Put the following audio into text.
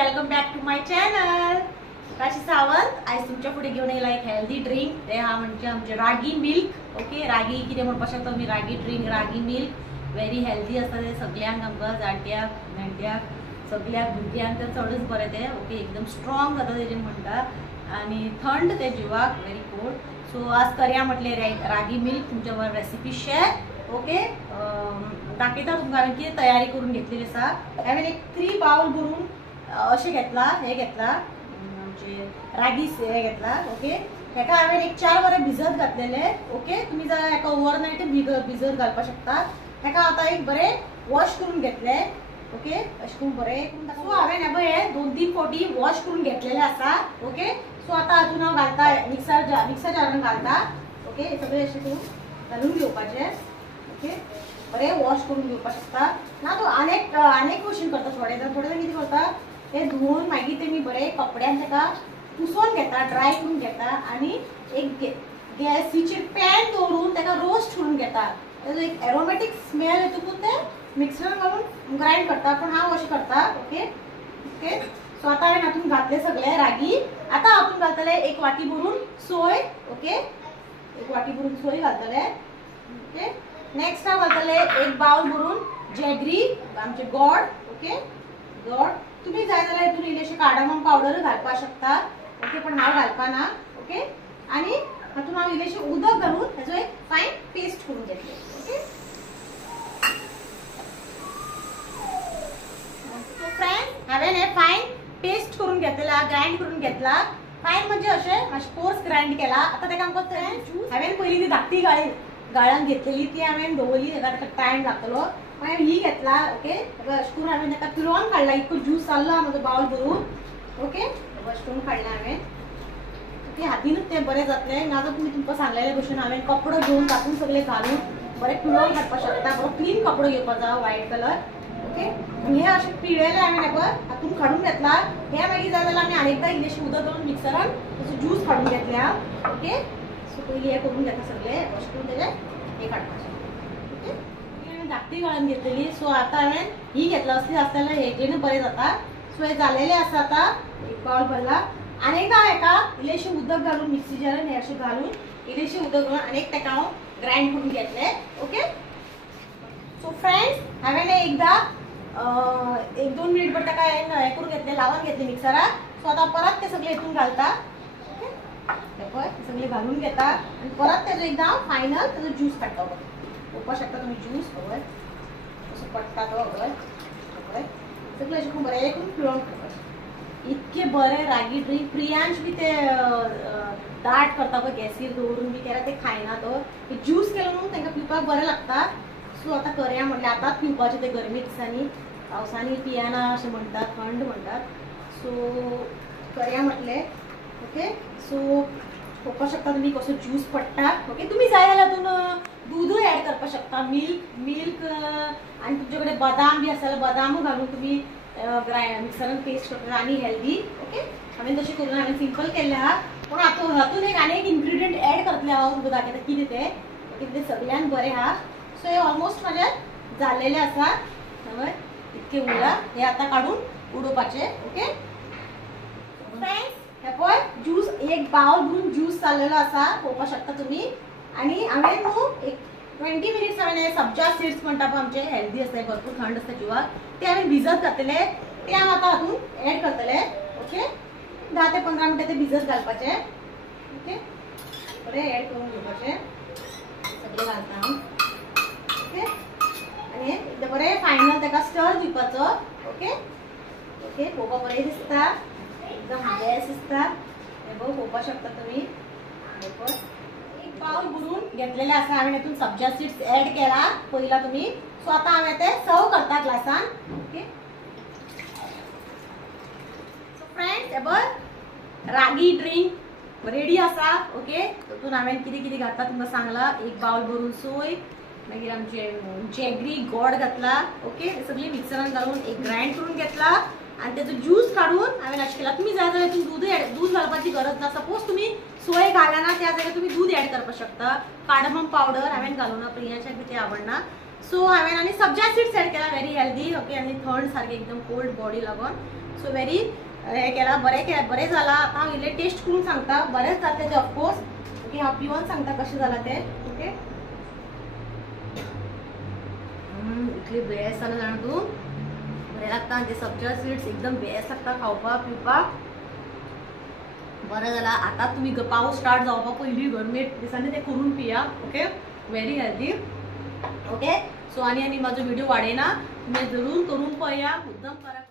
Welcome back to my channel Kashi Sawant. आज तुमच्या पुढे घेऊन येयला एक हेल्दी ड्रिंक ते हा म्हणजे आमचे रागी मिल्क। ओके, रागी कितें म्हणपाक शकता मी, रागी ड्रिंक, रागी मिल्क व्हेरी हेल्दी असता ते सगळ्यांक, आमकां जाणट्याक नेणट्याक सगळ्याक भुरग्यांक तर चडच बरें ते। ओके, एकदम स्ट्रॉंग जाता तेजे म्हणटा आणि थंड ते जिवाक, व्हेरी कोल्ड। सो आज करया म्हटले रागी मिल्क तुमच्या बरोबर रेसिपी शेअर। ओके, दाखयता तुमकां हांवें कितें तयारी करून घेतलेली आसा। हांवें एक 3 बाउल भरून अशें घेतला, हे घेतला म्हणजे रागी हे घेतला। ओके, हेका हांवें एक 4 वरां भिजत घातलेले। ओके, तुमी जाल्यार हेका ओवरनायट भिजत घालपाक शकता। हेका आतां एक बरें वॉश करून घेतले। ओके, अशें करून बरें सो हांवें हे 2-3 फावटी वॉश करून घेतलेले आसा। ओके, सो आतां हातून हांव घालता मिक्सर जारान घालता। ओके, हे सगळे अशें करून घालून घेवपाचे। ओके, बरें वॉश करून घेवपाक शकता ना तूं अनेक क्वेश्चन करता। थोडे जाण कितें करता, ते धुवन मागीर ते मी बरें कपड्यान तेका पुसोवन घेता, ड्राय करून घेता आणि एक गॅसीचेर पॅन दवरून तेका रोस्ट करून घेता। तेजो एक एरोमॅटिक स्मेल येतकूच ते मिक्सरान घालून ग्राइंड करता, पण हांव अशें करता। ओके ओके, सो आतां हांवें हातून घातले सगळे रागी। आतां हातून घालतले 1 वाटी भरून सोय। ओके, 1 वाटी भरून सोय घालतले। ओके, नेक्स्ट हांव घालतले 1 बाउल भरून जॅगरी आमचे गोड। ओके, गोड तुम्ही जाय जाल्यार हितून इल्लेशे कार्डमम पावडर घालपाक शकता। ओके, पण हांव घालपा ना। ओके, आणि हातून हांव इल्लेशे उदक घालून हेजो एक फायन पेस्ट करून घेतले। ओके, सो फ्रेंड्स हांवें हे फायन पेस्ट करून घेतलेला, ग्राइंड करून घेतला। फायन म्हणजे अशें मातशें कोर्स ग्राइंड केला। आतां तेका आमकां ज्यूस हांवें पयलीं ती धाकटी गाळ्यान घेतलेली, ती हांवें दवरली, तेका टायम लागतलो। हांवें ही घेतला। ओके, अशें करून हांवें तेका पिळोवन काडला, इतको ज्यूस जाल्लो म्हजो बाउल भरून। ओके, अशें करून काडला हांवें। ओके, हातीनूच तें बरें जातलें ना तर तुमकां सांगलेले भशेन हांवें कपडो घेवन तातूंत सगळें घालून बरें पिळोवन काडपाक शकता। बरो क्लीन कपडो घेवपाक जाय, व्हायट कलर। ओके, हे अशें पिळेलें हांवें हातून काडून घेतला। हे मागीर जाय जाल्यार आमी आनीकदा इल्लेशें उदक घालून मिक्सरान तेजो ज्यूस काडून घेतले हांव। ओके, सो पयलीं हे करून घेता सगळें अशें करून तेजें हे काडपाचें। ओके, हांवें धाकटी गाळून घेतलेली। सो आतां हांवें ही घेतला, असली आसता जाल्यार हेजेन बरें जाता। सो हे जालेलें आसा। आतां 1 बाउल भरला, आनीकदा हेका इल्लेशें उदक घालून मिक्सी जारान हे अशें घालून इल्लेशें उदक घालून आनीक तेका हांव ग्राइंड करून घेतले। ओके, सो फ्रेंड्स हांवें एकदा 1-2 मिनिट भर तेका हे करून घेतले, लावन घेतले मिक्सराक। सो आतां परत ते सगळे हितून घालता। ओके, हे पळय सगळे घालून घेता आणि परत तेजो एकदा फायनल तेजो ज्यूस काडटा। पळोवपाक शकता तुमी ज्यूस पळय कसो पडटा तो। पळय सगळे अशें करून बरें करून पिळोवन काडपाचें। इतके बरें रागी ड्रिंक। प्रियांश बी ते दाट करता पळय गॅसीर दवरून बी केल्यार ते खायना तो। ज्यूस केलो न्हू तांकां पिवपाक बरें लागता। सो आतां करया म्हटलें, आतांच पिवपाचें ते गरमे दिसांनी, पावसांनी पियाना अशें म्हणटात, थंड म्हणटात। सो करया म्हटलें। ओके, सो पळोवपाक शकता तुमी कसो ज्यूस पडटा। ओके, तुमी जाय जाल्यार हातून दूदय ऍड करपाक शकता, मिल्क आनी तुमचे कडेन बदाम बी आसा जाल्यार बदामूय घालून तुमी मिक्सरान पेस्ट करता आनी हेल्दी। ओके, हांवें तशें करून हांवें सिंपल केल्लें आहा, पूण हातून एक इन्ग्रेडियंट ऍड करतलें हांव तुमकां दाखयता कितें तें। ओके, तें सगळ्यान बरें आहा। सो हे ऑलमोस्ट म्हाजे जाल्लेले आसा। इतके उरला, हे आतां काडून उडोवपाचे। ओके फ्रेंड्स, हे पळय ज्यूस 1 बाउल भरून ज्यूस जाल्लेलो आसा, पळोवपाक शकता तुमी। आणि हांवें न्हू एक 20 मिनिट्स हांवें हे सब्जा सीड्स म्हणटा पळय आमचे हेल्दी आसता, भरपूर थंड आसता जिवाक, ते हांवें भिजत घातलेले, ते हांव आतां हातून ऍड करतले। ओके, 10 ते 15 मिनटां ते भिजत घालपाचे। ओके, बरें ऍड करून घेवपाचे, सगळें घालता हांव। ओके, आनी एकदां बरें फायनल तेका स्टर दिवपाचो। ओके ओके, पळोवपाक बरें दिसता, एकदम बेस्ट दिसता। हे पळोवपाक शकता तुमी। हे पळय 1 बाउल भरून घेतलेले आसा हांवें, हातून सब्जा सीड्स ऍड केला पयला तुमी। सो आतां हांवें ते सर्व करता ग्लासान। ओके, सो फ्रेंड्स हे पळय रागी ड्रिंक रेडी आसा। ओके, तातून हांवें कितें कितें घातला तुमकां सांगला। 1 बाउल भरून सोय, मागीर आमचे जॅगरी गोड घातला। ओके, सगळी मिक्सरान घालून एक ग्राइंड करून घेतला आणि त्याचं ज्यूस काढून हांवें अशें केला। तुमी जाय जाल्यार दूध घालपाची गरज ना, सपोज तुमी सोय घालना त्या जाग्यार तुमी दूध ऍड करपाक शकता। कार्डमम पावडर हांवें घालूना, प्रियांशाक बी ते आवडना। सो हांवें आनी सब्जा सीड्स ऍड केला, व्हेरी हेल्दी। ओके, आनी थंड सारकें एकदम कोल्ड बॉडी लागून। सो व्हेरी हे केला बरें जाला. आता हांव इल्ले टेस्ट करून सांगता. बरेंच जाता तेजे ऑफकोर्स. ओके हांव पिवन सांगता कशें जाला तें. ओके इतली बेस्ट जाला जाणा तूं. बरें लागता ते सब्जा सीड्स एकदम बेस्ट लागता खावपाक पिवपाक. बरें जाला. आता तुम्ही पावस स्टार्ट जावपा पयलीं गरमेट दिसांनी ते करून पिया. Okay very healthy. Okay so आनी म्हाजो व्हिडिओ वाडयना तुम्ही जरूर करून पळया. मुद्दम करा.